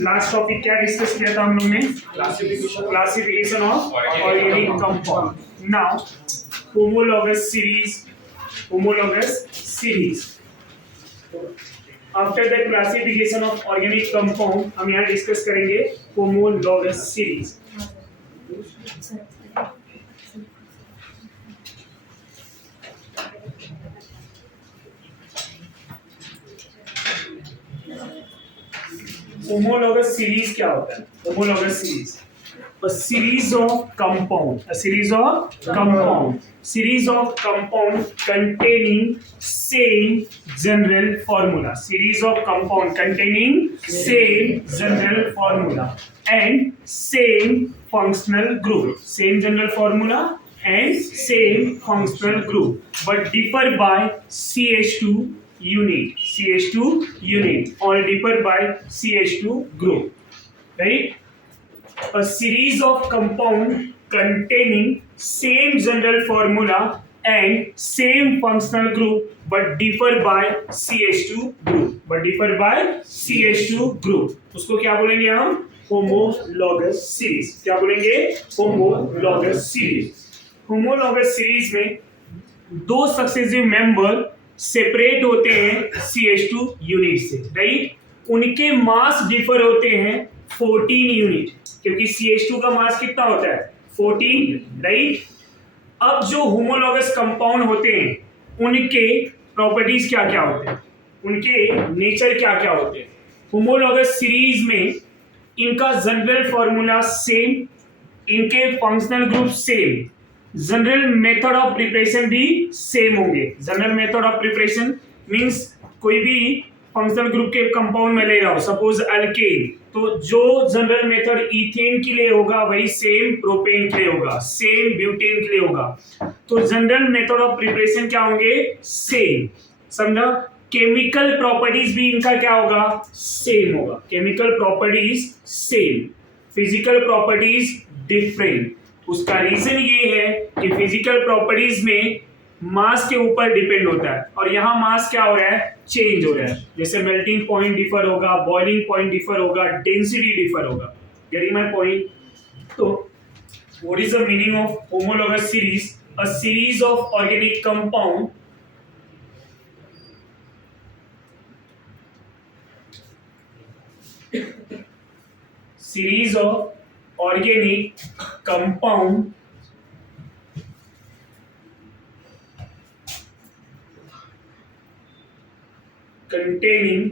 Last topic क्या discuss किया था हम लोग ने? Classification of organic compound. Now homologous series. After the classification of organic compound हम यहाँ डिस्कस करेंगे होमोलॉगस सीरीज। होमोलॉगस सीरीज क्या होता है? Homologous series a series of compound containing same general formula and same functional group but differ by CH2 unit or differ by CH2 group, right? A series of compound containing same general formula and same functional group but differ by CH2 group उसको क्या बोलेंगे हम? Homologous series. क्या बोलेंगे? Homologous series में दो successive member separate होते हैं CH2 यूनिट से, राइट? उनके मास डिफर होते हैं 14 यूनिट, क्योंकि CH2 का मास कितना होता है? 14, राइट? अब जो होमोलॉगस कंपाउंड होते हैं उनके प्रॉपर्टीज क्या क्या होते हैं, उनके नेचर क्या क्या होते हैं? होमोलॉगस सीरीज में इनका जनरल फॉर्मूला सेम, इनके functional group same, general method of preparation भी सेम होंगे। General method of preparation means कोई भी फंक्शनल ग्रुप के कंपाउंड में ले रहा हूं, सपोज अल्केन, तो जो जनरल मेथड इथेन के लिए होगा वही सेम प्रोपेन के लिए होगा, सेम ब्यूटेन के लिए होगा। तो जनरल मेथड ऑफ प्रिपरेशन क्या होंगे? सेम। समझा? केमिकल प्रॉपर्टीज भी इनका क्या होगा? सेम होगा। Chemical properties same, physical properties different. उसका रीजन ये है कि फिजिकल प्रॉपर्टीज में मास के ऊपर डिपेंड होता है और यहाँ मास क्या हो रहा है? चेंज हो रहा है। जैसे मेल्टिंग पॉइंट डिफर होगा, बॉइलिंग पॉइंट डिफर होगा, डेंसिटी डिफर होगा। Getting my point? तो what is the meaning of homologous series? A series of organic compound containing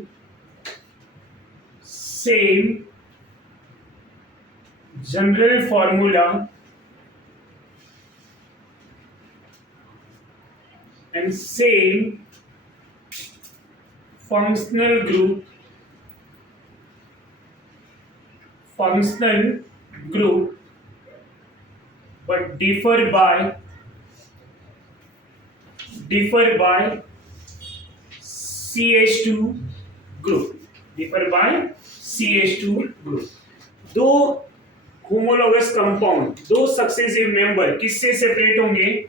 same general formula and same functional group but differ by CH2 group। दो homologous compound, दो successive member किससे separate होंगे?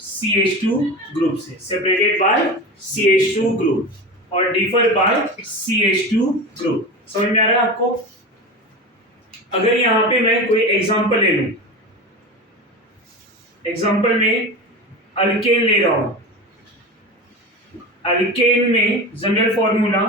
CH2 group से, separated by CH2 group और differ by CH2 group. समझ में आ रहा है आपको? अगर यहां पे मैं कोई एग्जांपल ले लूं, एग्जांपल में अल्केन ले रहा हूं, अल्केन में जनरल फॉर्मूला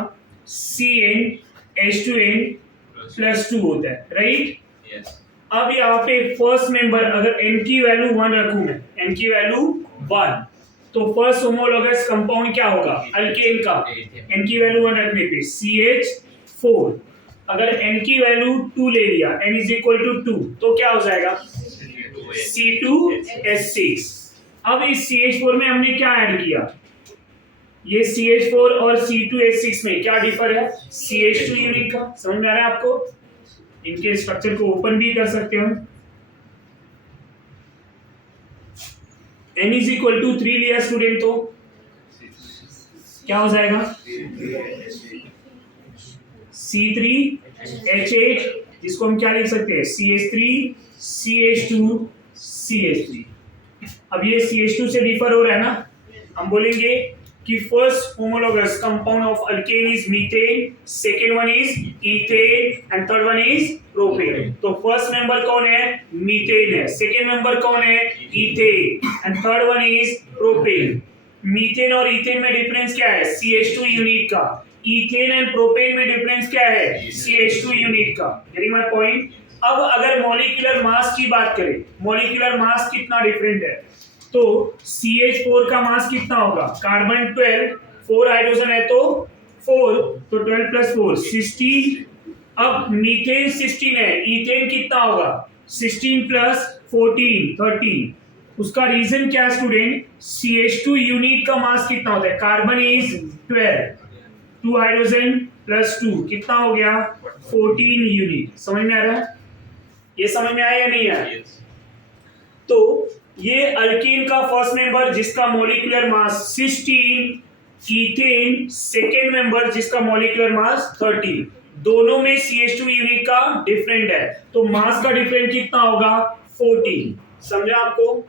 CnH2n+2 होता है, राइट? Yes. अब यहाँ पे फर्स्ट मेंबर अगर n की वैल्यू 1 रखूं मैं, n की वैल्यू 1, तो फर्स्ट होमोलॉगस कंपाउंड क्या होगा? अल्केन का n की वैल्यू 1 रखने पे CH4। अगर n की वैल्यू 2 ले लिया, n = 2, तो क्या हो जाएगा? C2H6। अब इस CH4 में हमने क्या ऐड किया? ये CH4 और C2H6 में क्या डिफर है? CH2 यूनिट का। समझ में आ रहा है आपको? इनके स्ट्रक्चर को ओपन भी कर सकते हैं हम। n = 3 लिया स्टूडेंट, तो क्या हो जाएगा? C3H8 जिसको हम क्या लिख सकते हैं, CH3 CH2 CH3। अब ये CH2 से डिफर हो रहा है ना, हम बोलेंगे कि first homologous compound of alkane is methane, second one is ethane and third one is propane. तो फर्स्ट मेंबर कौन है, मीथेन है, सेकेंड मेंबर कौन है, ethane and third one is propane. Methane और इथेन में डिफरेंस क्या है, CH2 यूनिट का। इथेन एंड प्रोपेन में डिफरेंस क्या है, CH2 यूनिट का। Getting my point. अब अगर मॉलिक्यूलर मास की बात करें, मॉलिक्यूलर मास कितना डिफरेंट है, तो CH4 का मास कितना होगा, कार्बन 12, 4 हाइड्रोजन है तो 4, तो 12 प्लस 4 16। अब मीथेन 16 है, इथेन कितना होगा, 16 प्लस 14 13। उसका रीजन क्या स्टूडेंट, CH2 यूनिट का मास कितना होता है, कार्बन इज 12, 2 हाइड्रोजन प्लस 2 कितना हो गया, 14 यूनिट। समझ में आ रहा है, ये समझ में आया या नहीं आया? तो ये अल्कीन का फर्स्ट मेंबर जिसका molecular mass 16, ethane second member जिसका मॉलिक्यूलर मास 13, दोनों में CH2 यूनिट का डिफरेंट है, तो मास का डिफरेंट कितना होगा, 14। समझा आपको?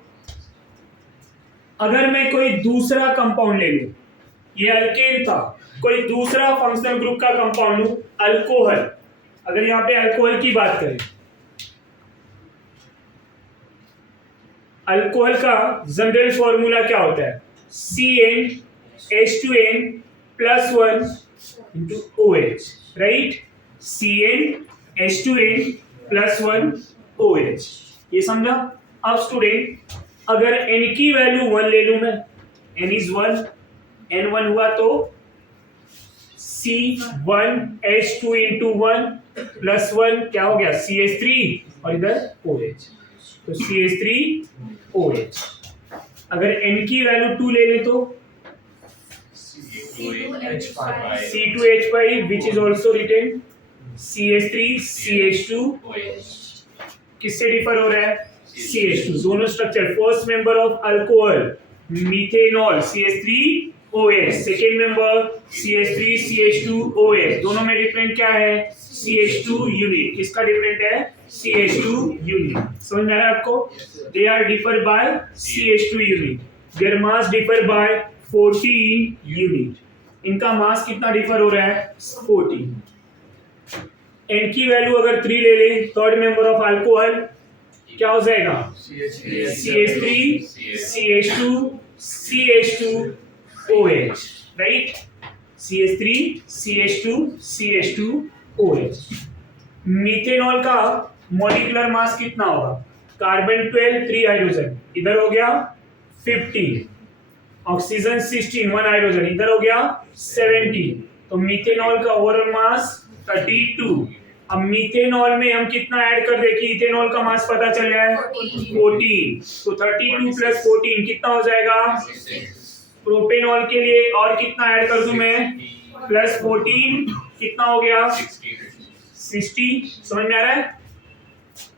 अगर मैं कोई दूसरा कंपाउंड ले लूं, ये अल्केन था, कोई दूसरा फंक्शनल ग्रुप का कंपाउंड लूं, अल्कोहल। अगर यहां पे अल्कोहल की बात करें, अल्कोहल का जनरल फॉर्मूला क्या होता है, CnH2n plus 1 into OH, right. CnH2n plus 1 OH, ये समझा? अब स्टूडेंट अगर n की वैल्यू 1 ले लूं मैं, n इज 1, n1 हुआ तो C1H2 इंटू 1 प्लस 1 क्या हो गया, CH3 और इधर OH, तो CH3OH। अगर n की वैल्यू 2 ले ले तो C2H5 which is also written CH3CH2OH। किससे डिफर हो रहा है, CH2। दोनों structure, first member of alcohol methanol CH3OH, second member CH3CH2OH, दोनों में डिफरेंट क्या है, CH2 यूनिट। किसका डिफरेंट है, CH2 यूनिट। समझ में आ रहा है आपको? They are differ by CH2 unit, their mass differ by 14 unit. इनका मास कितना डिफर हो रहा है, 14। n की वैल्यू अगर 3 ले ले, थर्ड मेंबर ऑफ अल्कोहल क्या हो जाएगा, CH3 CH2 CH2OH, right. CH3 CH2 CH2OH। Methanol का मॉलिक्यूलर मास कितना होगा, कार्बन 12, 3 हाइड्रोजन, इधर हो गया 15, ऑक्सीजन 16, 1 हाइड्रोजन, इधर हो गया 17, तो मीथेनॉल का ओवरऑल मास 32। अब मीथेनॉल में हम कितना ऐड कर दे कि इथेनॉल का मास पता चल जाए, 14, तो 32 प्लस 14 कितना हो जाएगा, प्रोपेनॉल के लिए और कितना ऐड कर दूं मैं, प्लस 14 कितना हो गया, 60। समझ में आ रहा है?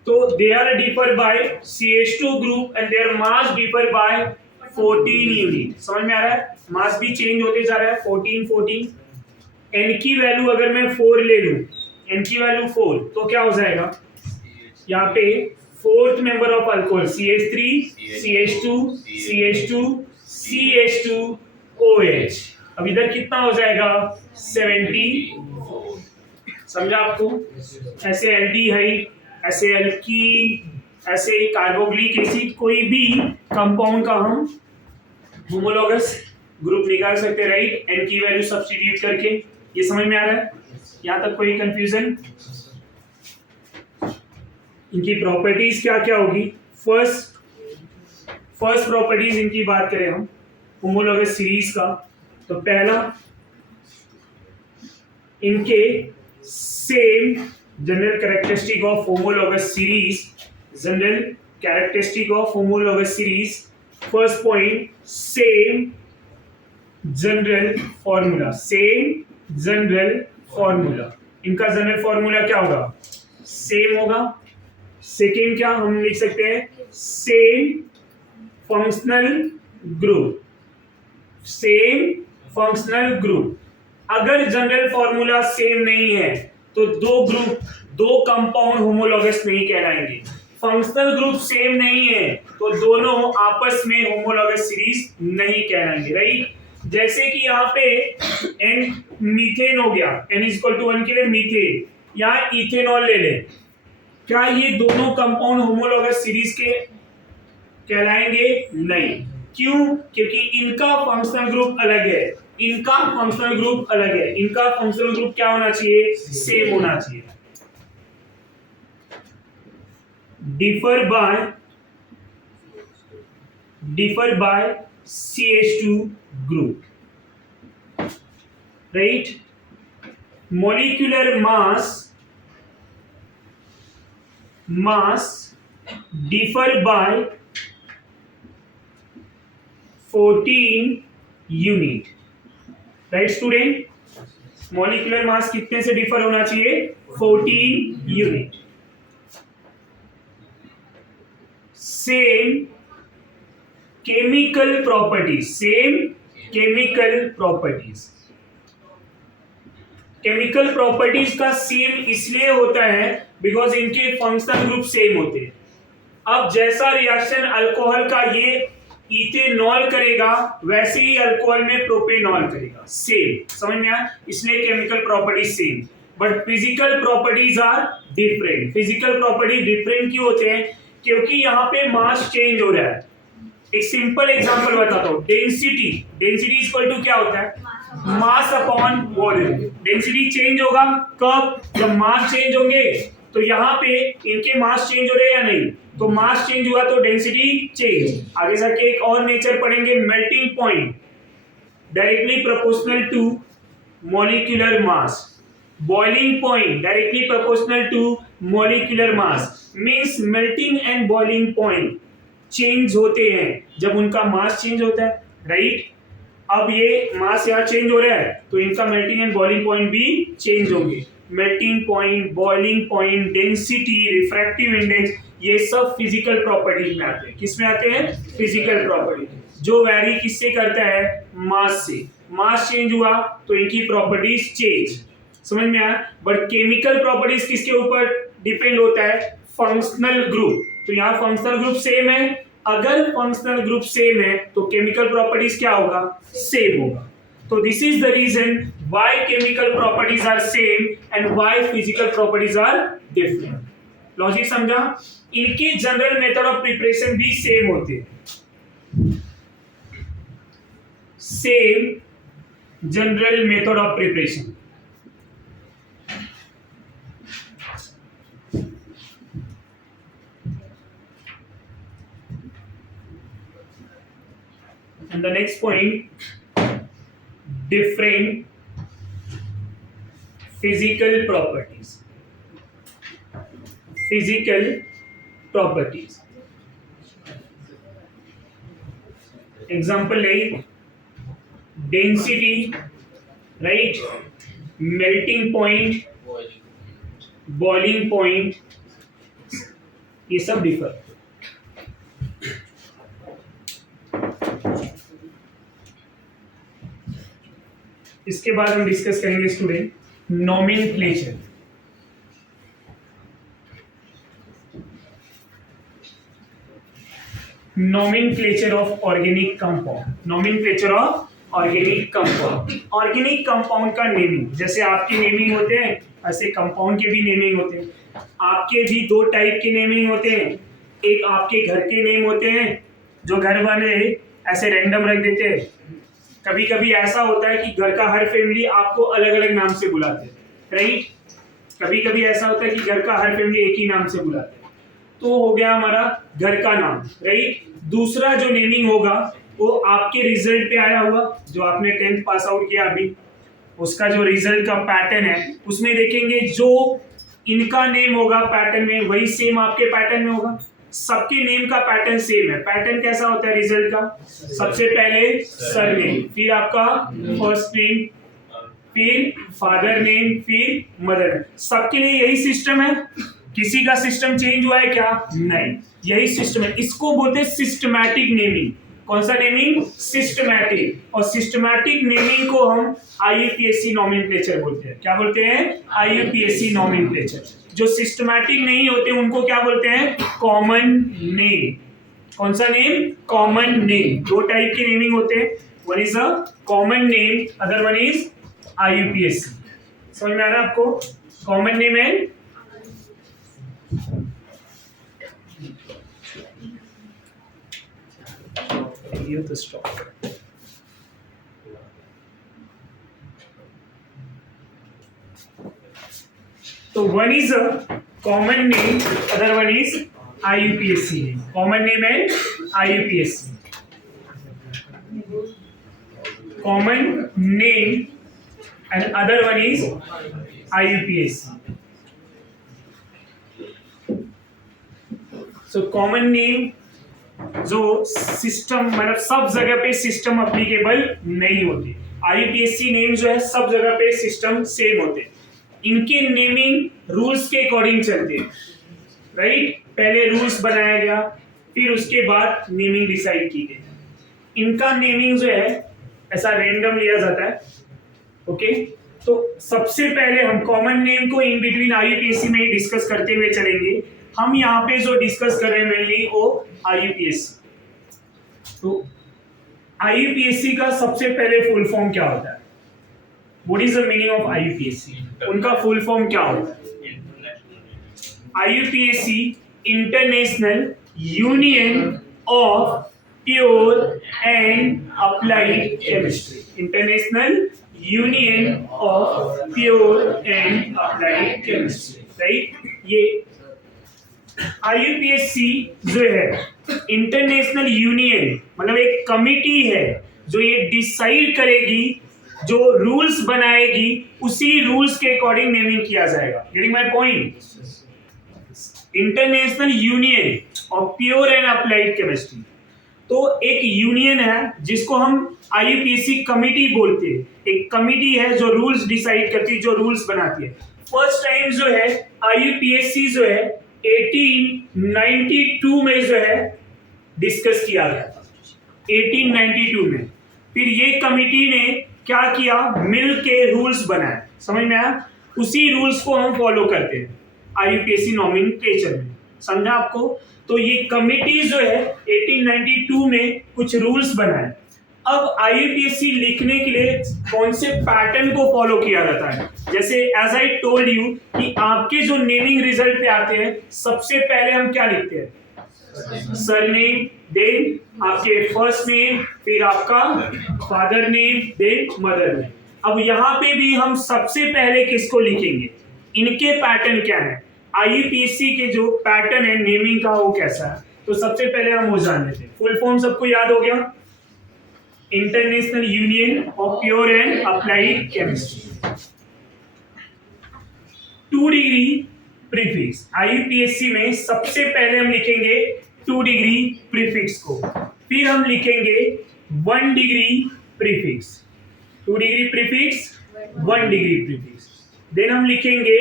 तो they are differ by CH2 group and their mass differ by 14 unit. समझ में आ रहा है? मास भी चेंज होते जा रहा है, 14 14। n की वैल्यू अगर मैं 4 ले लूं, n की वैल्यू 4, तो क्या हो जाएगा, यहाँ पे fourth member of alcohol CH3 CH2 CH2 CH2OH, अब इधर कितना हो जाएगा, 74। समझा आपको? ऐसे एल्डिहाइड, ऐसे एल्कीन, ऐसे कार्बोक्सिलिक एसिड, कोई भी कंपाउंड का हम होमोलॉगस ग्रुप निकाल सकते हैं, राइट, n की वैल्यू सब्स्टिट्यूट करके। ये समझ में आ रहा है? यहां तक कोई कंफ्यूजन? इनकी प्रॉपर्टीज क्या क्या होगी, फर्स्ट प्रॉपर्टीज इनकी बात करें हम होमोलॉगस सीरीज का, तो पहला, इनके same general characteristic of homologous series, general characteristic of homologous series. First point, same general formula, same general formula. इनका जनरल फॉर्मूला क्या होगा, सेम होगा। सेकेंड क्या हम लिख सकते हैं, same functional group, same functional group. अगर जनरल फॉर्मूला सेम नहीं है तो दो ग्रुप दो कंपाउंड होमोलॉगस नहीं कहलाएंगे। फंक्शनल ग्रुप सेम नहीं है तो दोनों आपस में होमोलॉगस सीरीज नहीं कहलाएंगे, राइट। जैसे कि यहाँ पे एन मीथेन हो गया, n=1 के लिए मीथेन, यहाँ इथेनॉल ले लें, क्या ये दोनों कंपाउंड होमोलॉगस सीरीज के कहलाएंगे? नहीं। क्यों? क्योंकि इनका फंक्शनल ग्रुप अलग है, इनका फंक्शनल ग्रुप अलग है। इनका फंक्शनल ग्रुप क्या होना चाहिए? सेम होना चाहिए। differ by CH2 group, right? Molecular mass differ by 14 unit, right student? Molecular mass कितने से differ होना चाहिए? 14 unit। Same chemical properties, chemical properties का सेम इसलिए होता है बिकॉज इनके फंक्शनल ग्रुप सेम होते हैं। अब जैसा रिएक्शन अल्कोहल का ये इथेनॉल करेगा वैसे ही अल्कोहल में प्रोपेनॉल करेगा, सेम। समझ में आया? इसलिए chemical properties same but physical properties are different. Physical property different क्यों होते हैं? क्योंकि यहाँ पे मास चेंज हो रहा है। एक सिंपल एग्जांपल बताता हूँ। डेंसिटी इक्वल टू क्या होता है? Mass upon volume. Density change होगा कब? जब मास चेंज होंगे। तो यहाँ पे इनके मास चेंज हो रहे हैं या नहीं? तो मास चेंज हुआ तो डेंसिटी चेंज। आगे जाके एक और नेचर पढ़ेंगे, melting point directly proportional to molecular mass. Boiling point directly proportional to molecular mass. Means melting and boiling point change होते हैं जब उनका मास चेंज होता है, राइट। अब ये मास यहाँ चेंज हो रहा है तो इनका मेल्टिंग एंड बॉइलिंग पॉइंट भी चेंज होंगे। Melting point, boiling point, density, refractive index, ये सब फिजिकल प्रॉपर्टीज में आते हैं। किस में आते हैं? फिजिकल प्रॉपर्टी, जो वैरी किससे करता है? मास से। मास चेंज हुआ तो इनकी प्रॉपर्टीज चेंज। समझ में आया? बट केमिकल प्रॉपर्टीज किसके ऊपर डिपेंड होता है? Functional group. तो यहाँ फंक्शनल ग्रुप सेम है। अगर फंक्शनल ग्रुप सेम है तो केमिकल प्रॉपर्टीज क्या होगा? सेम होगा। तो this is the reason why chemical properties are same and why physical properties are different. Logic समझा? इनके जनरल मेथड ऑफ प्रिपरेशन भी सेम होते हैं। Same general method of preparation. And the next point, different physical properties. Physical properties. Example like density, right? Melting point, boiling point, ये सब differ. इसके बाद हम डिस्कस करेंगे student nomenclature. Nomenclature of organic compound. Nomenclature of organic compound. Organic compound का naming, जैसे आपके naming होते हैं ऐसे कंपाउंड के भी नेमिंग होते हैं। आपके भी दो टाइप के नेमिंग होते हैं। एक आपके घर के नेम होते हैं जो घर वाले ऐसे रैंडम रख देते हैं। कभी कभी ऐसा होता है कि घर का हर फैमिली आपको अलग अलग नाम से बुलाते हैं, राइट। कभी कभी ऐसा होता है कि घर का हर फैमिली एक ही नाम से बुलाते हैं। तो हो गया हमारा घर का नाम, राइट। दूसरा जो नेमिंग होगा वो आपके रिजल्ट पे आया हुआ, जो आपने 10th पास आउट किया अभी, उसका जो रिजल्ट का पैटर्न है उसमें देखेंगे जो इनका नेम होगा पैटर्न में वही सेम आपके पैटर्न में होगा। सबके नेम का पैटर्न सेम है। पैटर्न कैसा होता है रिजल्ट का? सबसे पहले सरनेम, फिर आपका फर्स्ट नेम, फिर फादर नेम, फिर मदर नेम। सबके लिए यही सिस्टम है। किसी का सिस्टम चेंज हुआ है क्या? नहीं, यही सिस्टम है। इसको बोलते हैं सिस्टमैटिक नेमिंग। कौन सा नेमिंग? सिस्टमैटिक। और सिस्टमैटिक नेमिंग को हम IUPAC नॉमेनक्लेचर बोलते हैं। क्या बोलते हैं? IUPAC nomenclature. जो सिस्टमैटिक नहीं होते उनको क्या बोलते हैं? Common name. कौन सा नेम? Common name. दो टाइप के नेमिंग होते हैं, one is a common name, other one is IUPAC। समझ में आ रहा है आपको? कॉमन नेम है ये तो स्टॉप। तो one is a common name, other one is IUPAC। Common name है IUPAC। Common name and other one is IUPAC। So common name जो सिस्टम मतलब सब जगह पे सिस्टम अप्लीकेबल नहीं होते। IUPAC नेम जो है सब जगह पे सिस्टम सेम होते। इनके नेमिंग रूल्स के अकॉर्डिंग चलते हैं, राइट? पहले रूल्स बनाया गया, फिर उसके बाद नेमिंग डिसाइड की गई। इनका नेमिंग जो है ऐसा रैंडम लिया जाता है, ओके? तो सबसे पहले हम कॉमन नेम को इन बिटवीन IUPAC में ही डिस्कस करते हुए चलेंगे। हम यहाँ पे जो डिस्कस कर रहे हैं मेनली वो IUPAC। तो IUPAC का सबसे पहले फुल फॉर्म क्या होता है? What is the meaning of IUPAC? उनका फुल फॉर्म क्या होता है? IUPAC international union of pure and applied chemistry. International union of pure and applied chemistry, right? ये IUPAC जो है इंटरनेशनल यूनियन मतलब एक कमिटी है जो ये डिसाइड करेगी, जो रूल्स बनाएगी, उसी रूल्स के अकॉर्डिंग नेमिंग किया जाएगा। Getting my point? International union of pure and applied chemistry. तो एक यूनियन है जिसको हम IUPAC कमिटी बोलते हैं। एक कमिटी है जो रूल्स डिसाइड करती है, जो रूल्स बनाती है। फर्स्ट टाइम जो है IUPAC जो है 1892 में जो है डिस्कस किया गया था, 1892 में। फिर ये कमिटी ने क्या किया? मिल के रूल्स बनाए। समझ में आया? उसी रूल्स को हम फॉलो करते हैं IUPAC नॉमेनक्लेचर में। समझा आपको? तो ये कमिटी जो है 1892 में कुछ रूल्स बनाए। अब IUPAC लिखने के लिए कौन से पैटर्न को फॉलो किया जाता है? जैसे एज आई टोल्ड यू कि आपके जो नेमिंग रिजल्ट पे आते हैं सबसे पहले हम क्या लिखते हैं? सरनेम, देन आपके फर्स्ट नेम, फिर आपका father name, then mother name. अब यहाँ पे भी हम सबसे पहले किसको लिखेंगे? इनके पैटर्न क्या है? IUPAC के जो पैटर्न है नेमिंग का वो कैसा है? तो सबसे पहले हम वो जान लेते हैं। फुल फॉर्म सबको याद हो गया? International union of pure and applied chemistry. 2 degree prefix. IUPAC में सबसे पहले हम लिखेंगे 2 डिग्री प्रीफिक्स को, फिर हम लिखेंगे 1 degree prefix. 2 degree prefix, 1 degree prefix. Then हम लिखेंगे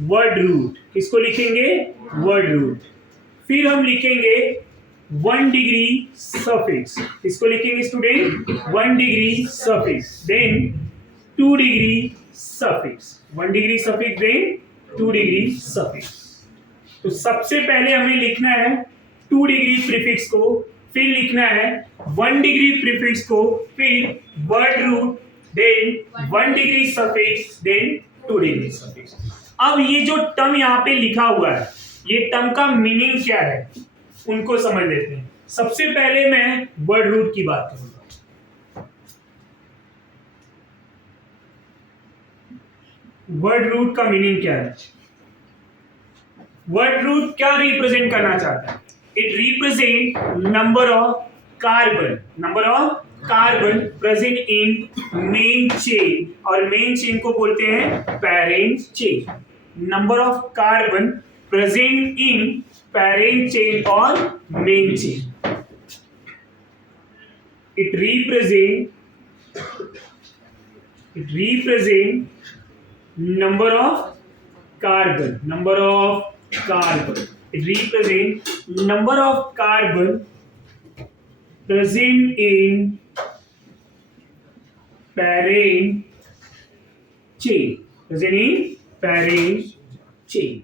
वर्ड रूट। किसको लिखेंगे? Word root. फिर हम लिखेंगे 1 डिग्री सफिक्स। किसको लिखेंगे student? 1 degree suffix. Then 2 degree suffix. 1 degree suffix, then 2 degree suffix. तो सबसे पहले हमें लिखना है 2 डिग्री प्रीफिक्स को, फिर लिखना है 1 डिग्री प्रीफिक्स को, फिर word root, then 1 degree suffix, then 2 degree suffix. अब ये जो टर्म यहाँ पे लिखा हुआ है, ये टर्म का मीनिंग क्या है उनको समझ लेते हैं। सबसे पहले मैं वर्ड रूट की बात करूंगा। वर्ड रूट का मीनिंग क्या है? वर्ड रूट क्या रिप्रेजेंट करना चाहता है? It represent number of carbon present in main chain, और मेन चेन को बोलते हैं parent chain. Number of carbon present in parent chain और main chain. It represent number of carbon. It represent number of carbon present in parent chain, present in parent chain।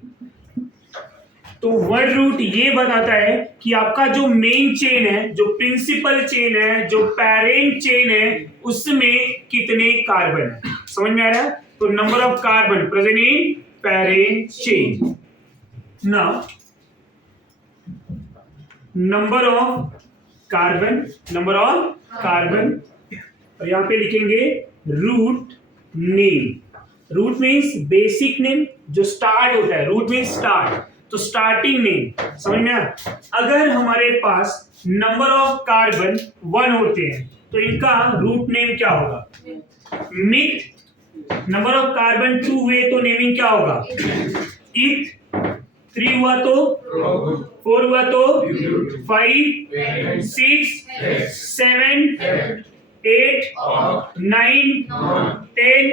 तो word root ये बताता है कि आपका जो main chain है, जो प्रिंसिपल चेन है, जो पेरेंट चेन है, उसमें कितने कार्बन है। समझ में आ रहा है? तो number of carbon present in parent chain. Now number of carbon, और यहां पे लिखेंगे root name. Root means basic name, जो स्टार्ट होता है। रूट मीन्स स्टार्ट, तो स्टार्टिंग नेम। समझ में आया? अगर हमारे पास नंबर ऑफ कार्बन 1 होते हैं तो इनका रूट नेम क्या होगा? मिथ। नंबर ऑफ कार्बन 2 हुए तो नेमिंग क्या होगा? इथ। 3 हुआ तो 4 हुआ तो 5 6 7 8 9 10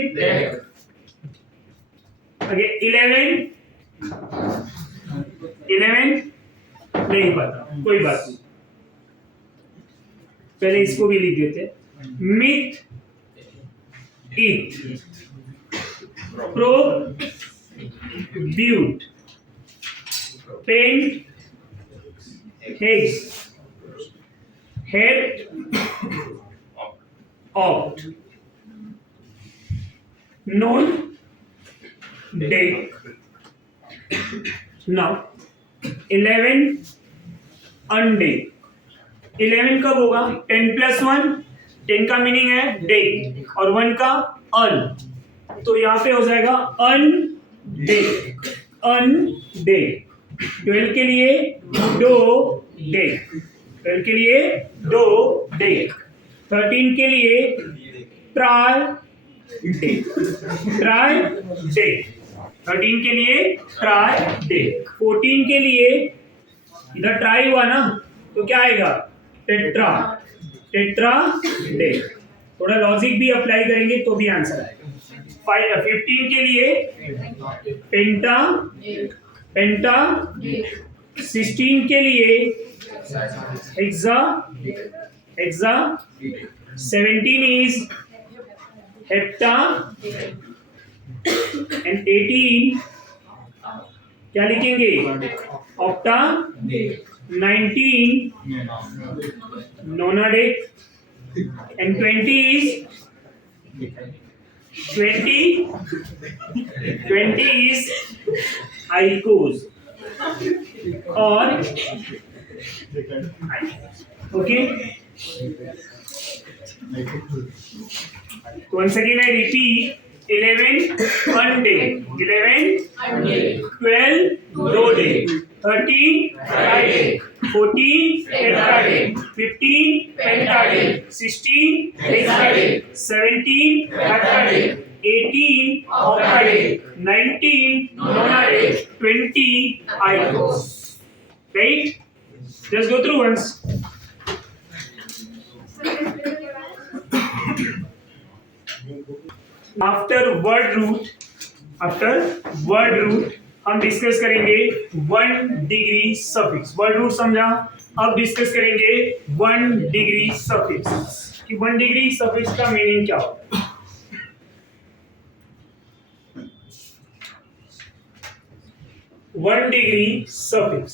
आगे 11 नहीं पता, कोई बात नहीं, पहले इसको भी लिख देते। Meth, eth, pro, but, pent, hex, hept, oct, non, dec. Now 11 undec. 11 कब होगा? 10 + 1, 10 का मीनिंग है डेक और 1 का अन, तो यहां पे हो जाएगा अनडेक। 12 के लिए दो डेक, 12 के लिए दो डेक। 13 के लिए ट्राई डेक, 13 के लिए ट्राई डेक। 14 के लिए इधर ट्राई हुआ ना, तो क्या आएगा? Tetra deck. थोड़ा लॉजिक भी अप्लाई करेंगे तो भी आंसर आएगा। 15 के लिए पेंटा। 16 के लिए हेक्सा। 17 इज हेप्टा एंड 18 क्या लिखेंगे? ऑक्टा। 19 नोनाडेक एंड 20 इज आइकोस और okay. once again I repeat, 11 unday, 12 do day, 13 Friday, 14 Saturday, 15 Saturday, 16 Saturday, 17 Saturday, 18 Saturday, 19 Saturday, 20 Icos. Right? Just go through once. After word root हम discuss करेंगे 1 degree suffix. Word root समझा, अब discuss करेंगे 1 degree suffix कि 1 degree suffix का meaning क्या होता है। 1 डिग्री सफिक्स।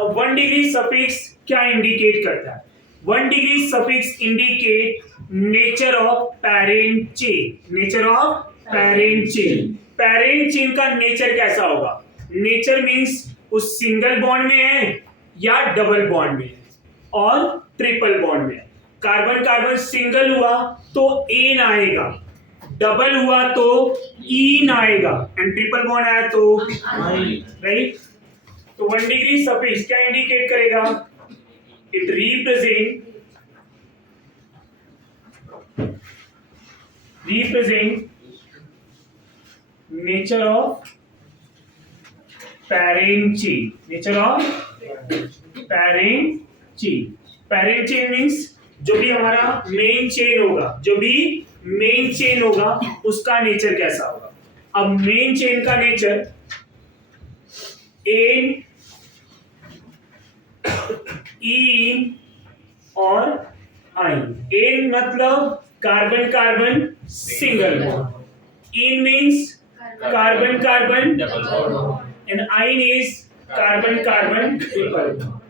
अब 1 डिग्री सफिक्स क्या इंडिकेट करता है? 1 degree suffix indicate nature of parent chain. Nature of parent chain. Parent chain का नेचर कैसा होगा? नेचर मींस उस सिंगल बॉन्ड में है या डबल बॉन्ड में है और ट्रिपल बॉन्ड में है। कार्बन कार्बन सिंगल हुआ तो एन आएगा, डबल हुआ तो ईन आएगा, एंड ट्रिपल बॉन्ड आया तो राइट। तो 1 डिग्री सफिक्स क्या इंडिकेट करेगा? It represent nature of parent chain. Nature of parent chain. Parent chain means जो भी हमारा मेन चेन होगा उसका नेचर कैसा होगा। अब मेन चेन का नेचर एन, ईन, और आइन। एन मतलब carbon carbon single bond, ene means carbon carbon Double bond. And yne is carbon carbon triple bond.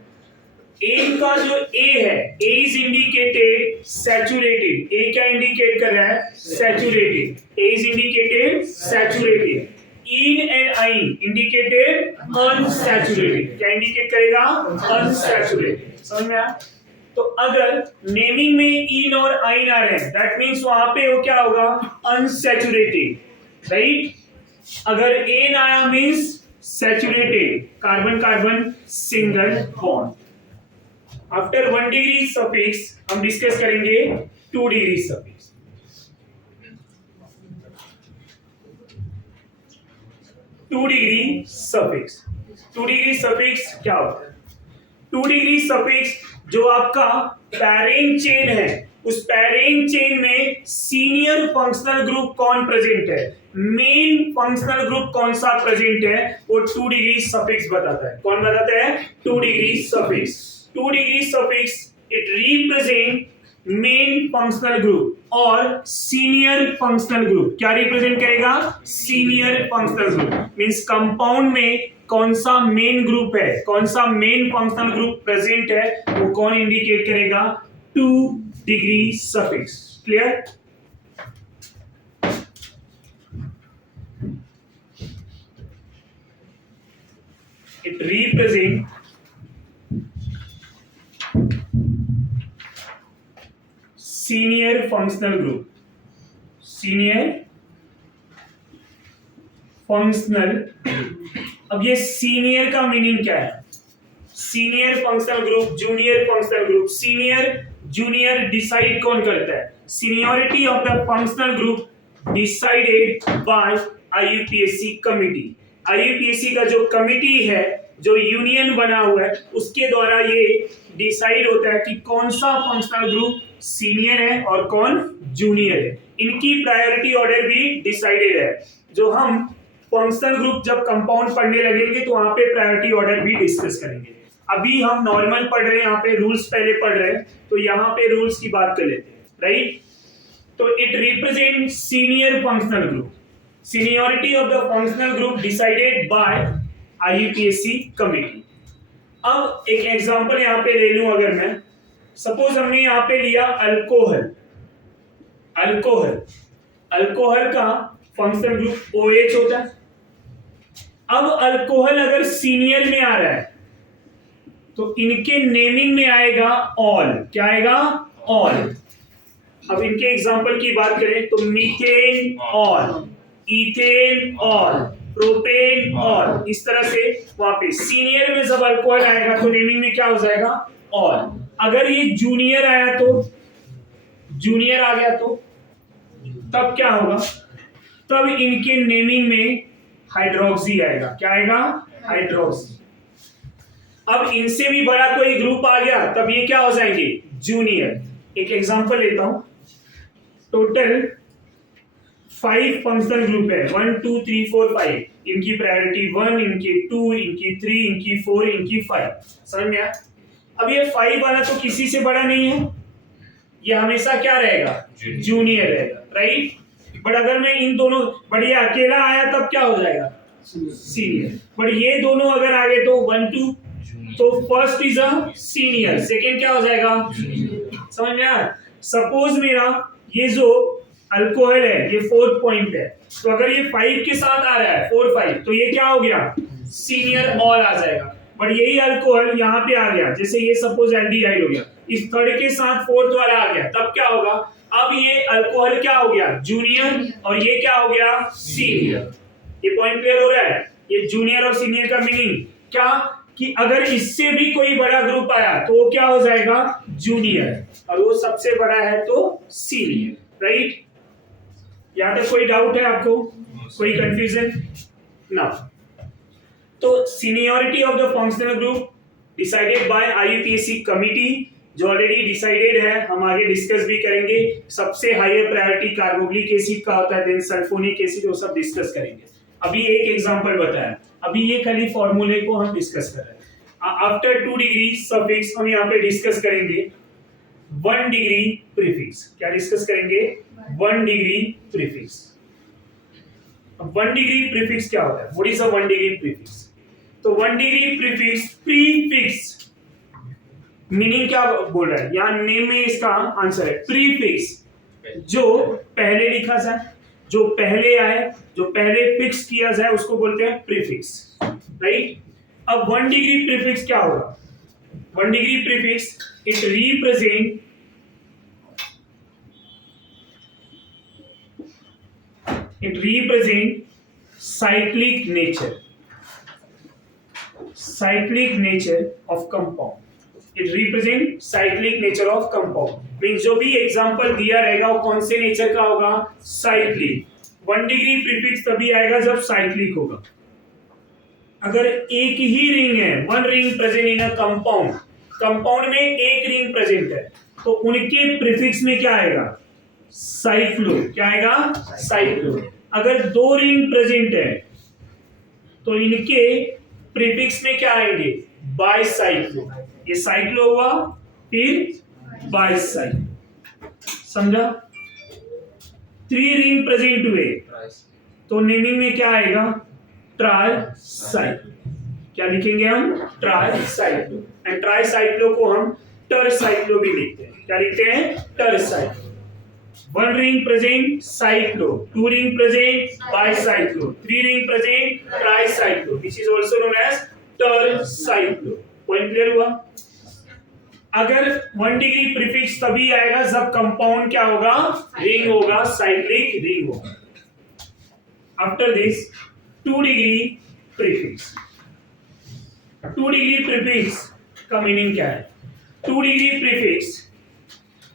Ane का जो ए है, A is indicated saturated. A क्या indicate कर रहा है? Saturated. A is indicated saturated. Ene and yne indicated unsaturated. क्या indicate करेगा? Unsaturated. समझ में आया? तो अगर नेमिंग में इन और आइन आ रहे हैं, दैट मीन्स वहां पे वो क्या होगा? Unsaturated, right? अगर एन आया means saturated, carbon carbon single bond. After 1 degree suffix हम डिस्कस करेंगे 2 degree suffix. 2 degree suffix, 2 degree suffix क्या होता है? 2 डिग्री सफिक्स जो आपका पैरेंट चेन है, उस पैरेंट चेन में सीनियर फंक्शनल ग्रुप कौन प्रेजेंट है, मेन फंक्शनल ग्रुप कौन सा प्रेजेंट है, वो 2 डिग्री सफिक्स बताता है। कौन बताता है? 2 degree suffix. 2 degree suffix it represent main functional group और सीनियर फंक्शनल ग्रुप। क्या रिप्रेजेंट करेगा? Senior functional group. Means compound में कौन सा मेन ग्रुप है, कौन सा मेन फंक्शनल ग्रुप प्रेजेंट है, वो कौन इंडिकेट करेगा? 2 degree suffix. Clear? It represent senior functional group, senior functional. अब ये सीनियर का मीनिंग क्या है? Senior functional group, junior functional group. Senior junior decide कौन करता है? Seniority of the functional group decided by आईयूपीएससी committee. आईयूपीएससी का जो कमिटी है, जो यूनियन बना हुआ है, उसके द्वारा ये डिसाइड होता है कि कौन सा फंक्शनल ग्रुप सीनियर है और कौन जूनियर है। इनकी प्रायोरिटी ऑर्डर भी डिसाइडेड है। जो हम फंक्शनल ग्रुप जब कंपाउंड पढ़ने लगेंगे तो वहां पे प्रायोरिटी ऑर्डर भी डिस्कस करेंगे। अभी हम नॉर्मल पढ़ रहे हैं, यहाँ पे रूल्स पहले पढ़ रहे हैं, तो यहाँ पे रूल्स की बात कर लेते हैं, राइट? तो it represent senior functional group, seniority of the functional group decided by आईयूपीएससी committee. अब एक एग्जांपल यहाँ पे ले लूं, अगर मैं सपोज हमने यहाँ पे लिया अल्कोहल। अल्कोहल, अल्कोहल का फंक्शनल ग्रुप OH होता है। अब अल्कोहल अगर सीनियर में आ रहा है तो इनके नेमिंग में आएगा ऑल। क्या आएगा? ऑल। अब इनके एग्जांपल की बात करें तो methane all, ethane all, propane all. इस तरह से वहां पे सीनियर में जब अल्कोहल आएगा तो नेमिंग में क्या हो जाएगा? ऑल। अगर ये जूनियर आया तो, जूनियर आ गया तो तब क्या होगा? तब इनके नेमिंग में हाइड्रोक्सी आएगा। क्या आएगा? हाइड्रोक्सी। अब इनसे भी बड़ा कोई ग्रुप आ गया तब ये क्या हो जाएंगे? जूनियर। एक एग्जांपल लेता हूं। टोटल 5 फंक्शनल ग्रुप है, 1 2 3 4 5। इनकी प्रायोरिटी 1, इनकी 2, इनकी 3, इनकी 4, इनकी 5। समझ में आया? अब ये 5 वाला तो किसी से बड़ा नहीं है, ये हमेशा क्या रहेगा? जूनियर रहेगा, राइट? बट अगर मैं इन दोनों, बट ये अकेला आया तब क्या हो जाएगा? सीनियर। बट ये दोनों अगर आ गए तो 1 2, तो first is a senior, second क्या हो जाएगा? समझ में आया? सपोज मेरा ये जो अल्कोहल है ये 4th पॉइंट है, तो अगर ये 5 के साथ आ रहा है 4 5, तो ये क्या हो गया? सीनियर ऑल आ जाएगा। बट यही अल्कोहल यहाँ पे आ गया, जैसे ये सपोज एल्डिहाइड हो गया, इस 3rd के साथ 4th वाला आ गया, तब क्या होगा? अब ये अल्कोहल क्या हो गया? जूनियर, और ये क्या हो गया? सीनियर। ये पॉइंट क्लियर हो रहा है? ये जूनियर और सीनियर का मीनिंग क्या, कि अगर इससे भी कोई बड़ा ग्रुप आया तो वो क्या हो जाएगा? जूनियर, और वो सबसे बड़ा है तो सीनियर, राइट? यहां तक कोई डाउट है आपको? कोई कंफ्यूजन ना? तो seniority of the functional group decided by आईयूपीएससी committee, जो ऑलरेडी डिसाइडेड है, हम आगे डिस्कस भी करेंगे। सबसे हायर प्रायोरिटी कार्बोक्सिलिक एसिड का होता है, देन सल्फोनिक एसिड, वो सब डिस्कस करेंगे। अभी एक एग्जांपल बताया, अभी ये खाली फॉर्मूले को हम डिस्कस कर रहे हैं। आफ्टर 2 डिग्री सफिक्स हम यहाँ पे डिस्कस करेंगे 1 डिग्री प्रीफिक्स। क्या डिस्कस करेंगे? 1 डिग्री प्रीफिक्स। अब 1 डिग्री प्रीफिक्स क्या होता है? What is a 1 degree prefix? तो 1 डिग्री प्रीफिक्स प्रीफिक्स मीनिंग क्या बोल रहा है? यहां नेम में इसका आंसर है प्रीफिक्स, जो पहले लिखा जाए, जो पहले आए, जो पहले फिक्स किया जाए उसको बोलते हैं प्रीफिक्स, राइट? अब 1 डिग्री प्रीफिक्स क्या होगा? 1 degree prefix it represent cyclic nature of compound. It represent cyclic nature of compound. Means जो भी एग्जांपल दिया रहेगा वो कौन से नेचर का होगा? साइक्लिक। 1 डिग्री प्रीफिक्स तभी आएगा जब साइक्लिक होगा। अगर एक ही रिंग है, 1 ring present in a compound, compound में एक रिंग प्रेजेंट है, तो उनके प्रीफिक्स में क्या आएगा? साइक्लो। क्या आएगा? साइक्लो। अगर 2 रिंग प्रेजेंट है तो इनके प्रीफिक्स में क्या आएंगे? बाइसाइक्लो। ये साइक्लो हुआ, फिर बाइसाइक्लो। समझा? 3 रिंग प्रेजेंट हुए तो नेमिंग में क्या आएगा? ट्राइसाइक्लो। क्या लिखेंगे हम? ट्राइसाइक्लो। एंड ट्राइसाइक्लो को हम टरसाइक्लो भी लिखते हैं। क्या लिखते हैं? टरसाइक्लो। 1 ring present cyclo, 2 ring present bicyclo, 3 ring present tricyclo, which is also known as tercyclo. Point clear हुआ? अगर 1 डिग्री प्रीफिक्स तभी आएगा जब कंपाउंड क्या होगा? रिंग होगा, साइक्लिक रिंग होगा। After this 2 degree prefix. 2 degree prefix का मीनिंग क्या है? 2 डिग्री प्रीफिक्स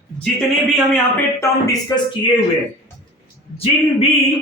जितने भी हम यहाँ पे टर्म डिस्कस किए हुए हैं, जिन भी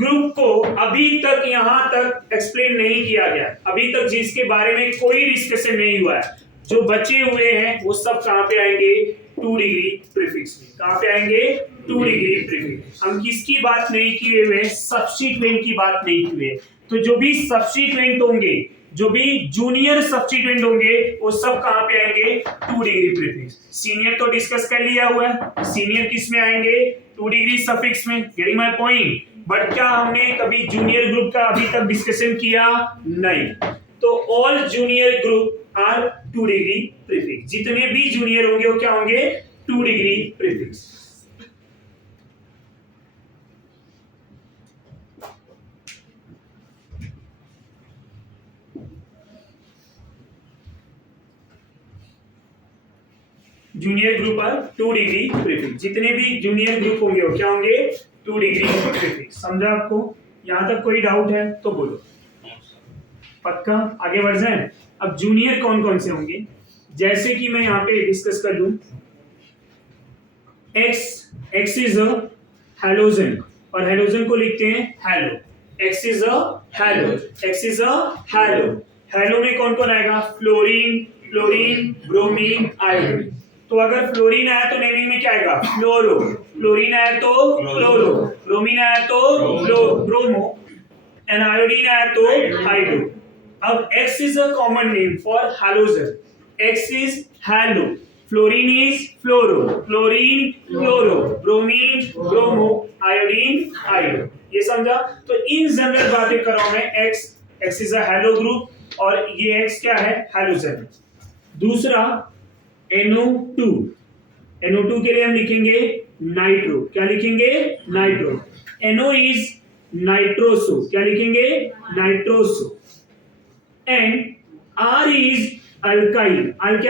ग्रुप को अभी तक यहां तक एक्सप्लेन नहीं किया गया, अभी तक जिसके बारे में कोई डिस्कशन नहीं हुआ है, जो बचे हुए हैं वो सब कहां पे आएंगे? 2 डिग्री प्रीफिक्स में। कहां पे आएंगे? 2 डिग्री प्रीफिक्स। हम किसकी बात नहीं किए हुए? सब्स्टिट्यूएंट की बात नहीं की हुई। तो जो भी सब्स्टिट्यूएंट होंगे, जो भी जूनियर सब्स्टिट्यूएंट होंगे, वो सब कहां पे आएंगे? 2 डिग्री प्रीफिक्स। सीनियर तो डिस्कस कर लिया हुआ है, सीनियर किस में आएंगे? 2 डिग्री सफिक्स में। Getting my point? बट क्या हमने कभी जूनियर ग्रुप का अभी तक डिस्कशन किया? नहीं। तो all junior group are 2 degree prefix. जितने भी जूनियर होंगे वो क्या होंगे? 2 degree prefix. Junior group are 2 degree prefix. जितने भी जूनियर ग्रुप होंगे वो क्या होंगे? 2 डिग्री प्रीफिक्स। समझा आपको? यहां तक कोई डाउट है तो बोलो। पक्का? आगे बढ़ जाए। अब जूनियर कौन कौन से होंगे? जैसे कि मैं यहां पे डिस्कस कर लूं, एक्स इज अ हैलोजन, और हैलोजन को लिखते हैं hello. X is a hello, x is a hello. Hello में कौन कौन आएगा? Fluorine, bromine, iodine. तो अगर फ्लोरीन आया तो नेमिंग में क्या आएगा? फ्लोरो। फ्लोरीन आया तो फ्लोरो, ब्रोमीन आया तो ब्रोमो, एंड आयोडीन आया तो हाइड्रो। अब X is a common name for halogen. X is halo, fluorine is fluoro, fluorine fluoro, bromine bromo, iodine iodine. ये समझा? तो इन जनरल बातें कर रहा हूं मैं। X is a halo group और ये X क्या है? हैलोजन। दूसरा NO2, NO2 के लिए हम लिखेंगे नाइट्रो। क्या लिखेंगे? नाइट्रो। NO is nitroso. क्या लिखेंगे? Nitroso. And R is alkyl. R